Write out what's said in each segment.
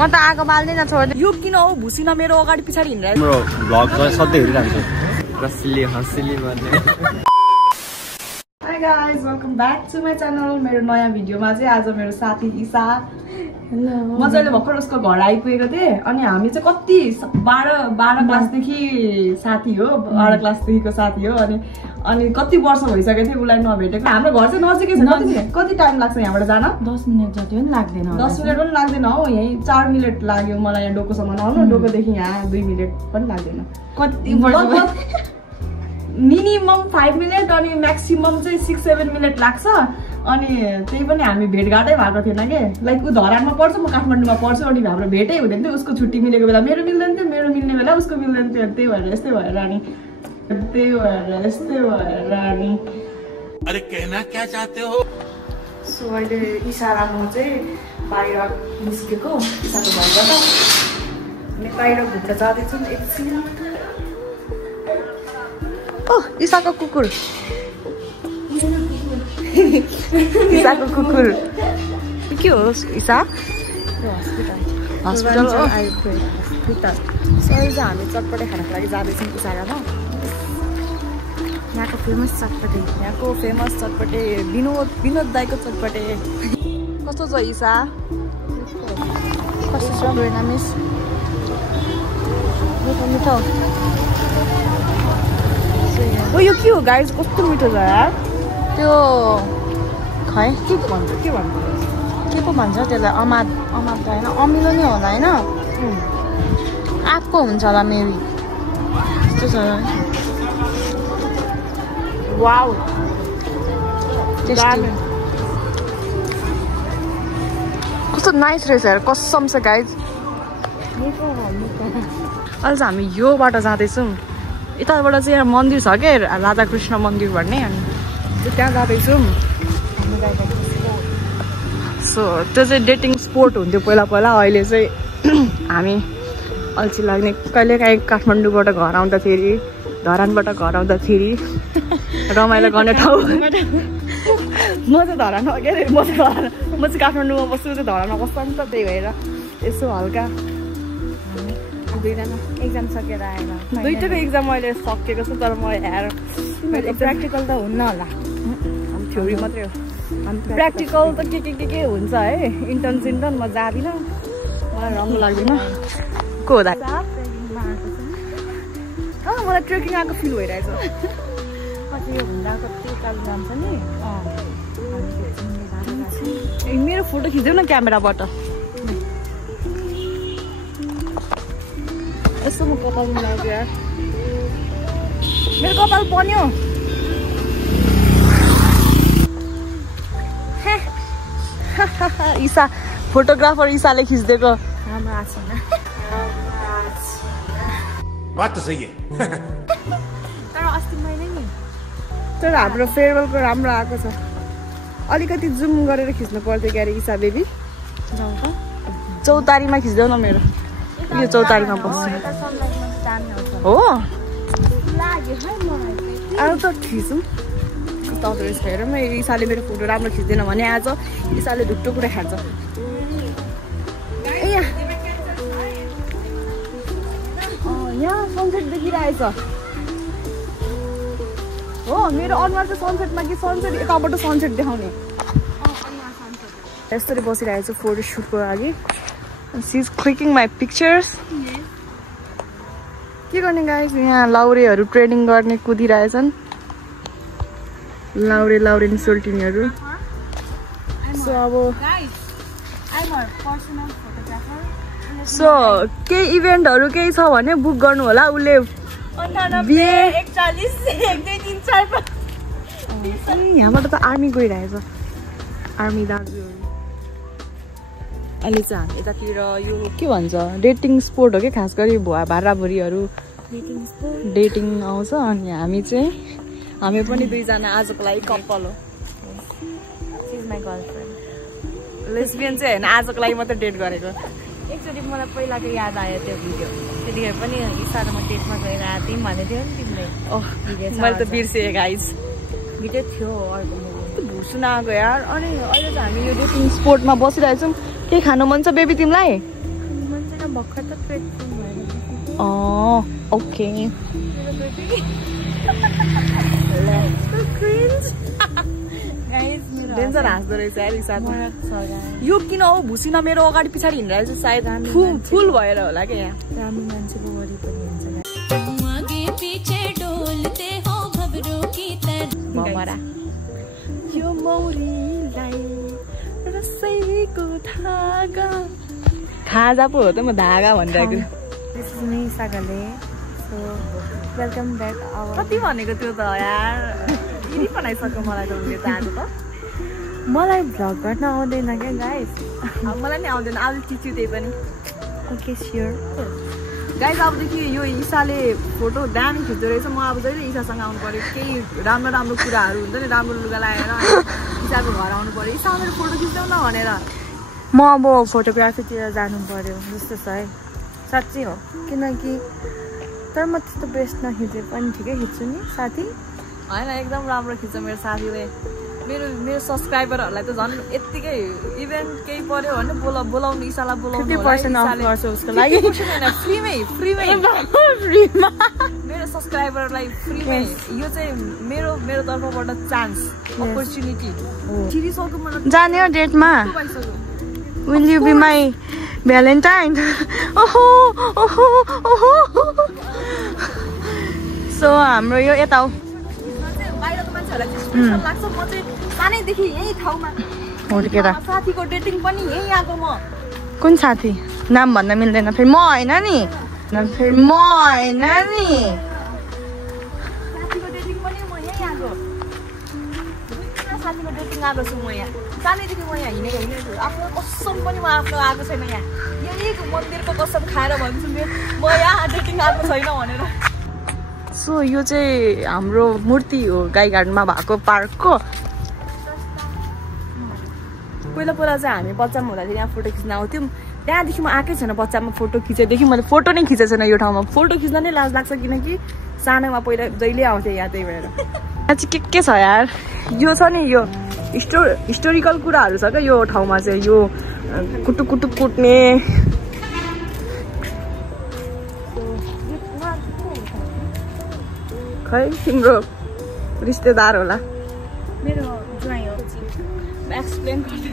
म त आगो बाल्दैन छोड्दै यो किन हो भुसिन मेरो अगाडि पछाडि हिँड्दै हाम्रो भ्लग चाहिँ सधैँ हेरिरहन्छ रसिली हसिली भन्ने hi guys welcome back to my channel मेरो नयाँ भिडियोमा चाहिँ आज मेरो साथी इसा मजाले भर्खर उसको घर आइपुगेको थिएँ अनि हामी चाहिँ कति 12 क्लासदेखि साथी हो 12 क्लासदेखिको साथी हो अनि कति वर्ष भइसकेको थियो उसलाई नभेटेको हाम्रो घर चाहिँ नजिकै छ कति टाइम लाग्छ यहाँबाट जान 10 मिनट जति पनि लाग्दैन 10 मिनट पनि लाग्दैन हौ यही 4 मिनट लाग्यो मलाई यहाँ डोकोसम्म आउनु डोकोदेखि यहाँ 2 मिनट पनि लाग्दैन कति मिनिमम 5 मिनट अनि म्याक्सिमम चाहिँ 6-7 मिनट लाग्छ अनि त्यही पनि हामी भेटघाटै भएको थिएन के लाइक ऊ धरानमा पढ्छ म काठमाडौँमा पढ्छु अनि हाम्रो भेटै हुँदैन थियो उसको छुट्टी मिलेको बेला मेरो मिल्दैन थियो मेरो मिल्ने बेला उसको मिल्दैन थियो त्यही भएर यस्तै भएर अनि अरे कहना क्या चाहते हो सो अहिले इसा र म चाहिँ बाहिर निस्केको इसाको घरबाट अनि बाहिर घुम्न जाँदैछौँ एकछिन इसाको कुकुर इसाको कुकुर के हो इसा हस्पिटल हो सही हामी चटपटे खानको लागि जाँदैछौँ इसागामा यहाँको फेमस चटपटे विनोद दाईको चटपटे कस्तो छ इसा कस्तो छ मिस मिठो यो के हो गाइज कस्तो मिठो छ यार त्यो खै के पो भन्छ त्यसलाई अमाद त होइन अमिलो नै होला होइन आँपको हुन्छ होला मेबी त्यस्तो छ वाउ कस्तो नाइस रहेछ यार कसम छ गाइज अहिले चाहिँ हामी यो बाटो जाँदैछौँ यताबाट चाहिँ यहाँ मन्दिर छ क्या राधाकृष्ण मन्दिर भन्ने अनि त्यहाँ जाँदैछौँ सो त्यो चाहिँ डेटिङ स्पोट हुन्थ्यो पहिला अहिले चाहिँ हामी अल्छी लाग्ने कहिलेकाहीँ काठमाडौँबाट घर आउँदाखेरि धरानबाट घर आउँदाखेरि रमाइलो गर्ने ठाउँ म चाहिँ धरान के अरे म चाहिँ काठमाडौँमा बस्छु चाहिँ धरानमा बस्छ नि त त्यही भएर यसो हल्का दुईजना एक्जाम सकेर आएर दुईटाको एक्जाम अहिले सकेको छ तर म हेर प्र्याक्टिकल त हुन्न होला थ्योरी मात्रै हो प्र्याक्टिकल त के हुन्छ है इन्टर्न म जाँदिनँ मलाई राम्रो लाग्दैन को हो मलाई ट्रेकिङ आएको फिल भइरहेछ कति यो हुँदा कति चालु जान्छ नि मेरो फोटो खिच्देऊ न क्यामेराबाट यसो म कपाल मिलाउँछु यार मेरो कपाल बन्यो इसा फोटोग्राफर इसाले खिच्दिएको राम्रो आछ बात त सही है तर अस्ति मैले नि तर हाम्रो फेयरवेलको राम्रो आएको छ अलिकति जुम गरेर खिच्नु पर्थ्यो क्यारे इसा बेबी चौतारीमा खिच्देऊ न मेरो यो चौतारीमा बस्छु हो अरू त खिचौँ कस्तो रहेछ हेर म इसाले मेरो फोटो राम्रो खिच्दैन भने आज इसाले ढुक्टो कुरा खान्छ यहाँ सनसेट देखिरहेछ हो मेरो अनुहार चाहिँ सनसेटमा कि सनसेट यताबाट सनसेट देखाउने यसरी बसिरहेको छु फोटो सुटको लागि she is clicking my pictures के गर्ने गाइस यहाँ लाउरेहरू ट्रेनिङ गर्ने कुदिरहेछन् लाउरे सोल्टिनीहरू सो अब सो केही इभेन्टहरू केही छ भने बुक गर्नु होला उसले यहाँबाट त आर्मी गइरहेछ आर्मी दाजुहरू अहिले चाहिँ हामी यतातिर यो के भन्छ डेटिङ स्पोट हो कि खास गरी भाराभुरीहरू डेटिङ आउँछ अनि हामी पनि दुईजना आजको लागि कपल हो लेस्बियन चाहिँ होइन आजको लागि मात्रै डेट गरेको एकचोटि मलाई पहिलाको याद आयो त्यो भिडियो त्यतिखेर पनि इसा र म डेटमा गएर आएको थियौँ भनेको थियो नि तिमीले मैले त बिर्सेँ गाइज भिडियो थियो अर्को भुर्सुन आएको यार अनि अहिले त हामी यो डेटिङ स्पोटमा बसिरहेछौँ के खानु मन छ बेबी तिमीलाई भर्खर त ट्रेकिङ भएर ओके डेन्जर हाँस्दो रहेछ यार ईसा यो किन हो भुसिन मेरो अगाडि पछाडि हिँडिरहेको छ सायद फुल भएर होला क्या यहाँ राम्रो मान्छेको वरिपरि हुन्छ भमरा यो मौरीलाई रसैको धागा खाजा पो हो त म धागा भनिरहेको दिस इज मी सागले सो वेलकम ब्याक आवर कति भनेको त्यो त यार यही बनाइसक्यो मलाई त उसले त आज त मलाई भ्लग गर्न आउँदैन क्या गाइस मलाई नि आउँदैन आज टिच्यु त्यही पनि ओके स्योर गाइस अबदेखि यो ईसाले फोटो दामी खिच्दो रहेछ म अब जहिले ईसासँग आउनु पर्यो केही राम्रो राम्रो कुराहरू हुन्छ नि राम्रो लुगा लगाएर ईसाको घर आउनु पर्यो ईसा मेरो फोटो खिच्दैउ न भनेर म अब फोटोग्राफीतिर जानु पर्यो जस्तो छ है साँच्चै हो किनकि तर म त्यस्तो बेस्ट नखिचे पनि ठिकै खिच्छु नि साथी होइन एकदम राम्रो खिच्छ मेरो साथीले मेरो सब्सक्राइबरहरूलाई त झन् यत्तिकै इभेन्ट केही पर्यो भने बोलाउनु ईसालाई बोलाउनु 50% अफ गर्छु उसको लागि फ्रीमै मेरो सब्सक्राइबरलाई फ्रीमै यो चाहिँ मेरो तर्फबाट चान्स अपर्च्युनिटी छिरिसक्यो मलाई जाने हो डेटमा Will you be my Valentine? So हाम्रो यो यता हो बाहिरको मान्छेहरूलाई स्पेशल लाग्छ म चाहिँ सानैदेखि यही ठाउँमा हुर्केर साथीको डेटिङ पनि यही आएको म कुन साथी नाम भन्न मिल्दैन फेरि म होइन नि साथीको डेटिङ पनि म यही आएको साथीको डेटिङ आएको छु म यहाँ सानैदेखि म यहाँ हिँडेको आफ्नो कसम पनि म आफ्नो आएको छैन यहाँ यही मन्दिरको कसम खाएर भन्छु म यहाँ डेटिङ आएको छैन भनेर सो यो चाहिँ हाम्रो मूर्ति हो गाईघाटमा भएको पार्कको पहिला चाहिँ हामी बच्चामा हुँदाखेरि यहाँ फोटो खिच्न आउँथ्यौँ त्यहाँदेखि म आएकै छैन बच्चामा फोटो खिचेदेखि मैले फोटो नै खिचेको छैन यो ठाउँमा फोटो खिच्न नै लाज लाग्छ किनकि सानोमा पहिला जहिले आउँथेँ यहाँ त्यही भएर यहाँ चाहिँ के छ यार यो छ नि यो हिस्टोरिकल कुराहरू छ क्या यो ठाउँमा चाहिँ यो कुटुक कुटुक कुट्ने खै तिम्रो रिश्तेदार होला मेरो ज्वाइँ हो एक्सप्लेन गर्दै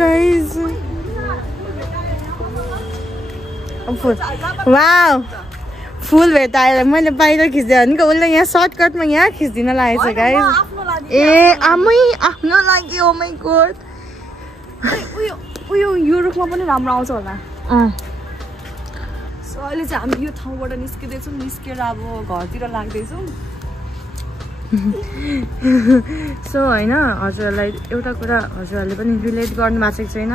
गाइस वाउ फुल भेटाएर मैले बाहिर खिच्दै भने उसले यहाँ सर्टकटमा यहाँ खिच्दिन लागेको छ गाइस ए आफ्नो लागि हो माइ गॉड उयो यो रुखमा पनि राम्रो आउँछ होला सो अहिले चाहिँ हामी यो ठाउँबाट निस्किँदैछौँ निस्केर अब घरतिर लाग्दैछौँ सो होइन हजुरहरूलाई एउटा कुरा हजुरहरूले पनि रिलेट गर्नु भएको छैन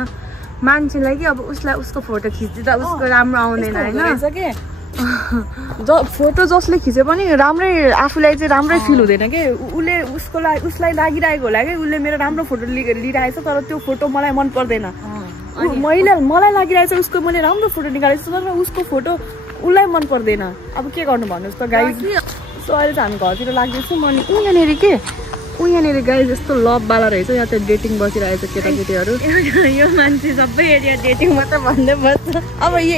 मान्छेलाई कि अब उसलाई उसको फोटो खिच्दा उसको राम्रो आउँदैन होइन फोटो जसले खिचे पनि राम्रै आफूलाई चाहिँ राम्रै फिल हुँदैन कि उसलाई लागिरहेको होला कि उसले मेरो राम्रो फोटो लिइरहेछ तर त्यो फोटो मलाई मन पर्दैन मलाई लागिरहेछ उसको मैले राम्रो फोटो निकालेको छु तर उसको फोटो उसलाई मन पर्दैन अब के गर्नु भन्नुहोस् त गाइज सो अहिले चाहिँ हामी घरतिर लाग्दैछौँ अनि यहाँनिर गाइज यस्तो लभवाला रहेछ यहाँ त डेटिङ बसिरहेछ केटाकेटीहरू यो मान्छे सबै एरिया डेटिङ मात्र भन्दै बस्छ अब यो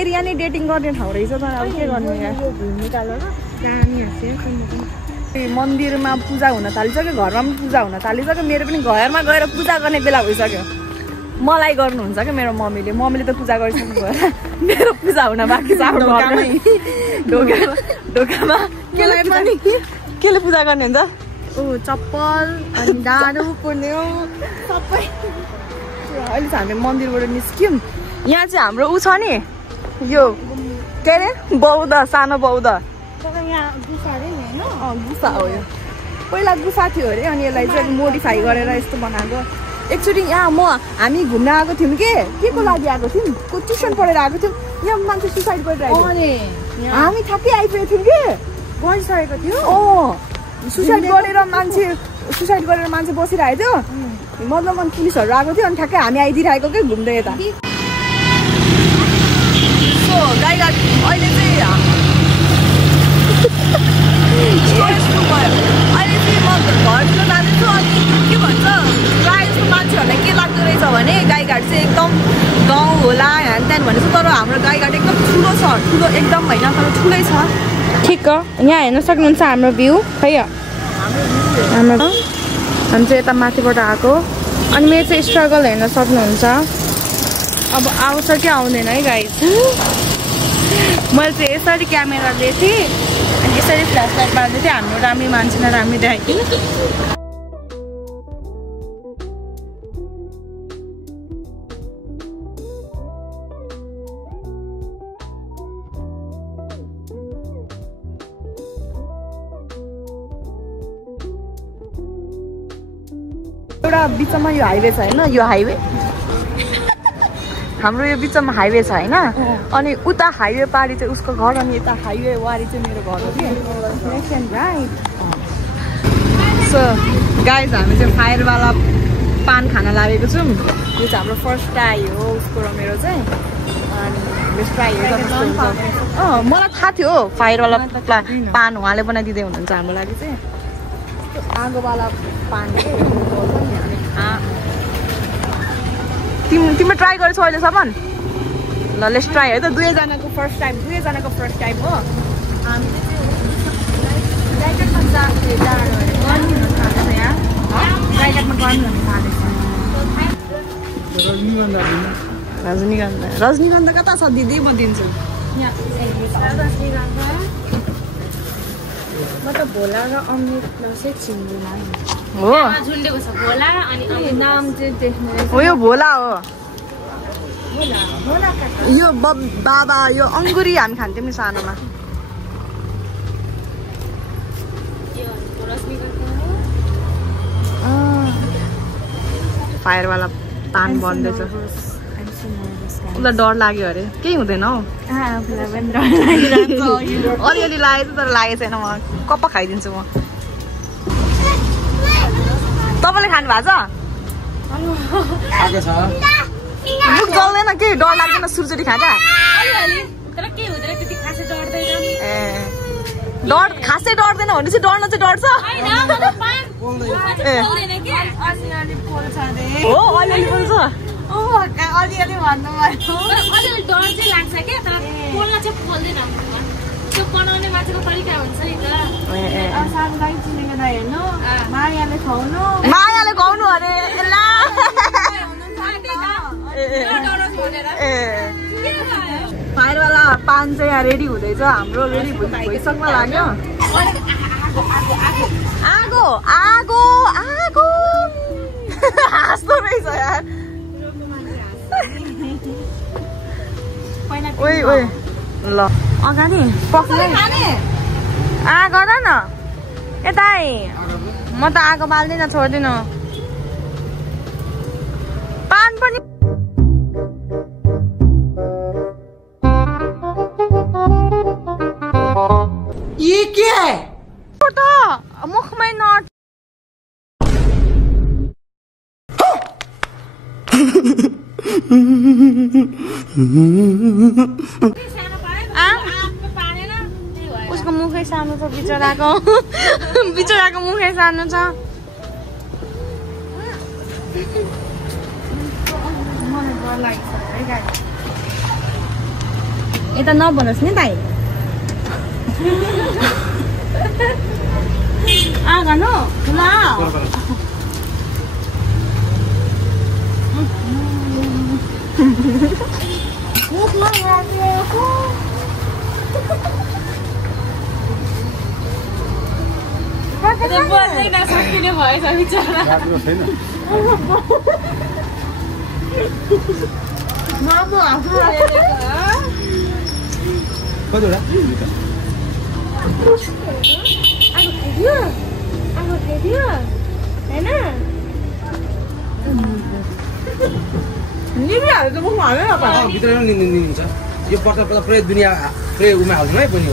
एरिया नै डेटिङ गर्ने ठाउँ रहेछ त अब के गर्नु यहाँ मन्दिरमा पूजा हुन थालिसक्यो घरमा पनि पूजा हुन थालिसक्यो मेरो पनि घरमा गएर पूजा गर्ने बेला भइसक्यो मलाई गर्नुहुन्छ क्या मेरो मम्मीले त पूजा गरिसक्नु भयो मेरो पूजा हुन बाँकी छ ढोकामा केले पूजा गर्ने हुन्छ चप्पल अनि डाँडो पुर्ण्यो सबै अहिले चाहिँ हामी मन्दिरबाट निस्क्यौँ यहाँ चाहिँ हाम्रो ऊ छ नि यो के अरे बौद्ध सानो बौद्ध गुफा हो यो पहिला गुफा थियो अरे अनि यसलाई चाहिँ मोडिफाई गरेर यस्तो बनाएको एकचोटि यहाँ हामी घुम्न आएको थियौँ के को लागि आएको थियौँ ट्युसन पढेर आएको थियौँ यहाँ मान्छे सुसाइड गरिरहेको हामी थाकी आइपुगेको थियौँ कि गरिसकेको थियो सुसाइड गरेर मान्छे बसिरहेको थियो मतलब पुलिसहरू आएको थियो अनि ठ्याक्कै हामी आइदिइरहेको कि घुम्दै यता सो गाईघाट अहिले चाहिँ म घरतिर जाँदैछु अनि के भन्छ प्रायः जस्तो मान्छेहरूलाई के लाग्दो रहेछ भने गाईघाट चाहिँ एकदम हाम्रो गाईघाट एकदम ठुलो छ, ठुलो एकदम होइन तर ठुलै छ। ठिक हो, यहाँ हेर्न सक्नुहुन्छ हाम्रो भ्यू खै हाम्रो हामी चाहिँ यता माथिबाट आएको। अनि मेरो चाहिँ स्ट्रगल हेर्न सक्नुहुन्छ। अब आउँछ कि आउँदैन है गाइज। मैले चाहिँ यसरी क्यामेरा लिएको थिएँ अनि यसरी फ्ल्यास लाइट बाल्दै थिएँ। हाम्रो राम्रै मान्छेलाई राम्रै देखाएको थिएँ। एउटा बिचमा यो हाइवे छ होइन, यो हाइवे हाम्रो यो बिचमा हाइवे छ होइन। अनि उता हाइवे पारी चाहिँ उसको घर अनि यता हाइवे वारी चाहिँ मेरो घर हो कि। सो गाइज हामी चाहिँ फायरवाला पान खान लागेको छौँ। यो चाहिँ हाम्रो फर्स्ट ट्राई हो उसको र मेरो चाहिँ। अनि बेस्ट ट्राई हो। मलाई थाहा थियो फायरवाला पान उहाँले बनाइदिँदै हुनुहुन्छ हाम्रो लागि चाहिँ। आगोवाला पान तिमीले ट्राई गरेछौ अहिलेसम्म? ल लेट्स ट्राई है त। दुवैजनाको फर्स्ट टाइम हो। हामीले चाहिँ रजनीगन्धा कता छ दिदी? म दिन्छु। म त भोला र अमृत प्लसै चिन्दिनँ हो। झुन्डेको छ भोला अनि नाम चाहिँ देख्नु हो यो भोला हो। यो बाबा यो अङ्गुरी हामी खान्थ्यौँ नि सानोमा। फायरवाला पान बन्दैछ। उसलाई डर लाग्यो अरे। केही हुँदैन हौ। अलिअलि लागेको तर लागेको छैन। म कप्पा खाइदिन्छु म। तपाईँले खानु भएको छ? मुख जल्दैन के? डर लाग्दैन सुरचुरी खाँदा? डर खासै डर्दैन भने चाहिँ डर्न चाहिँ डर्छ। हो अलिअलि बोल्छ। अलिअलि भन्नु भयो। अलिअलि डर चाहिँ लाग्छ क्या तर बोल्न चाहिँ बोल्दैन। त्यो बनाउने मान्छेको तरिका हुन्छ नि त। सानोलाई चिनेको दाइ हेर्नु मायाले खुवाउनु अरे फायरवाला पान चाहिँ यहाँ रेडी हुँदैछ। हाम्रो रेडी भइसक्न लाग्यो। आगो आगो आगो हाँस्दो रहेछ यार। ओइ ओइ ल अगाडि पक्ने गर न यता। म त आगो बाल्दिनँ, छोड्दिनँ। पान पनि ये क्या है? त मुखमै नट उसको मुखै सानो छ बिचराको। बिचराको मुखै सानो छ। यता नबनोस् नि दाइ। आगो ल नसकिने भएछ बिचरा। भित्र निन्छ यो पत्ता पुरै दुनियाँ पुरै उमा हाल्नु है पनि।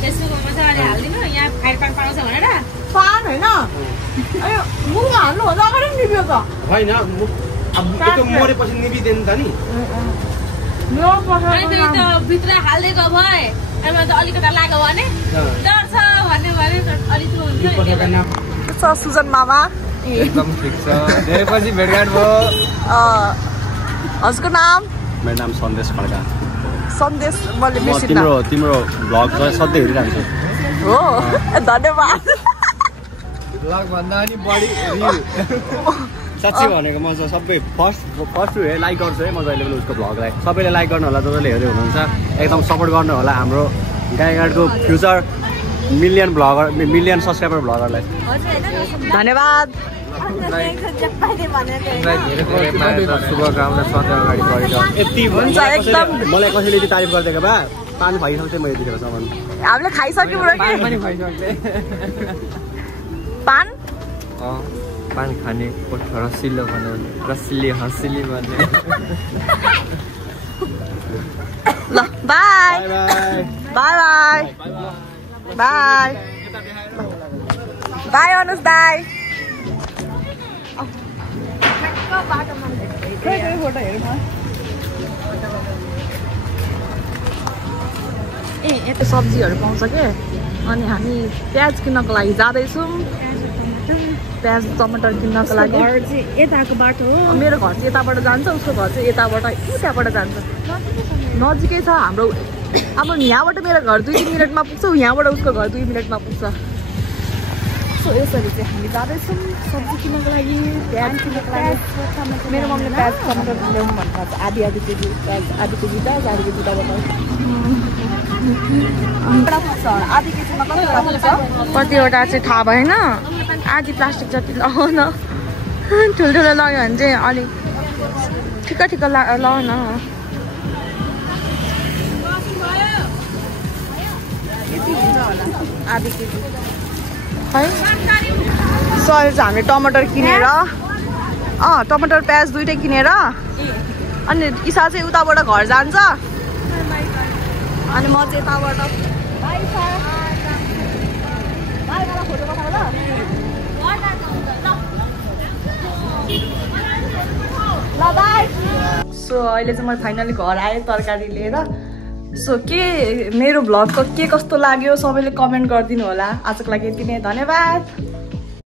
त्यसको मजाले हाल्दिनु यहाँ फायर पान पाउँछ भनेर। पान होइन मुखमा हाल्नु हो अगाडि निभ्यो त होइन। अब त्यो मरेपछि निभिँदैन त नि। भित्र हाल्दै गयो भए त अलिकता लाग्यो भने डर्छ भन्ने अलिक हुन्छ। सुजन मामा एकदम ठिक छ। धेरै पछि भेटघाट भयो। हजुरको नाम? मेरो नाम सन्देश खड्का सन्देश मैले बिर्सिन तिम्रो भ्लग सधैँ हेरिरहन्छु हो धन्यवाद भ्लग भन्दा पनि बढी साँच्चै भनेको म चाहिँ सबै फर्स्ट लाइक गर्छु है म जहिले पनि उसको भ्लगलाई सबैले लाइक गर्नु होला जसले हेर्दै हुनुहुन्छ एकदम सपोर्ट गर्नु होला हाम्रो गाईघाटको फ्युचर मिलियन सब्सक्राइबर भ्लगरलाई धन्यवाद शुभकामना सधैँ अगाडि बढेको यति एकदम मलाई कसैले यति तारिफ गरिदिएको भए पानी खाइसक्छ म यतिखेरसम्म हामीले खाइसक्यौँ पनि खाइसक्ने पान पान खाने रसिलो भन्यो रसिली हँसिली भन्ने ल by by by by Anuj दाई यता सब्जीहरू पाउँछ के अनि हामी प्याज किन्नको लागि जाँदैछौँ प्याज टमाटर किन्नको लागि यताको बाटो हो मेरो घर चाहिँ यताबाट जान्छ उसको घर चाहिँ यताबाट उताबाट जान्छ नजिकै छ हाम्रो अब यहाँबाट मेरो घर 2-3 मिनटमा पुग्छ यहाँबाट उसको घर 2 मिनटमा पुग्छ सो यसरी चाहिँ हामी जाँदैछौँ सब्जी किन्नको लागि प्याज किन्नको लागि मेरो मम्मीले प्याज टमाटर ल्याउनु भन्नुहुन्छ आधी केजी प्याज आधी केजी प्याज आधी केजी टमाटर आधी केजीमा कतिवटा पुग्छ कतिवटा चाहिँ थाहा भएन आधी प्लास्टिक जति लगाउन ठुल्ठुलो लग्यो भने चाहिँ अलिक ठिक्क लगाउन आधी केजी है सो अहिले चाहिँ हामीले टमाटर किनेर टमाटर प्याज दुइटै किनेर अनि ईशा चाहिँ उताबाट घर जान्छ अनि म चाहिँ यताबाट सो अहिले चाहिँ मैले फाइनली घर आएँ तरकारी लिएर सो के मेरो भ्लगको के कस्तो लाग्यो सबैले कमेन्ट गरिदिनु होला आजको लागि यति नै धन्यवाद।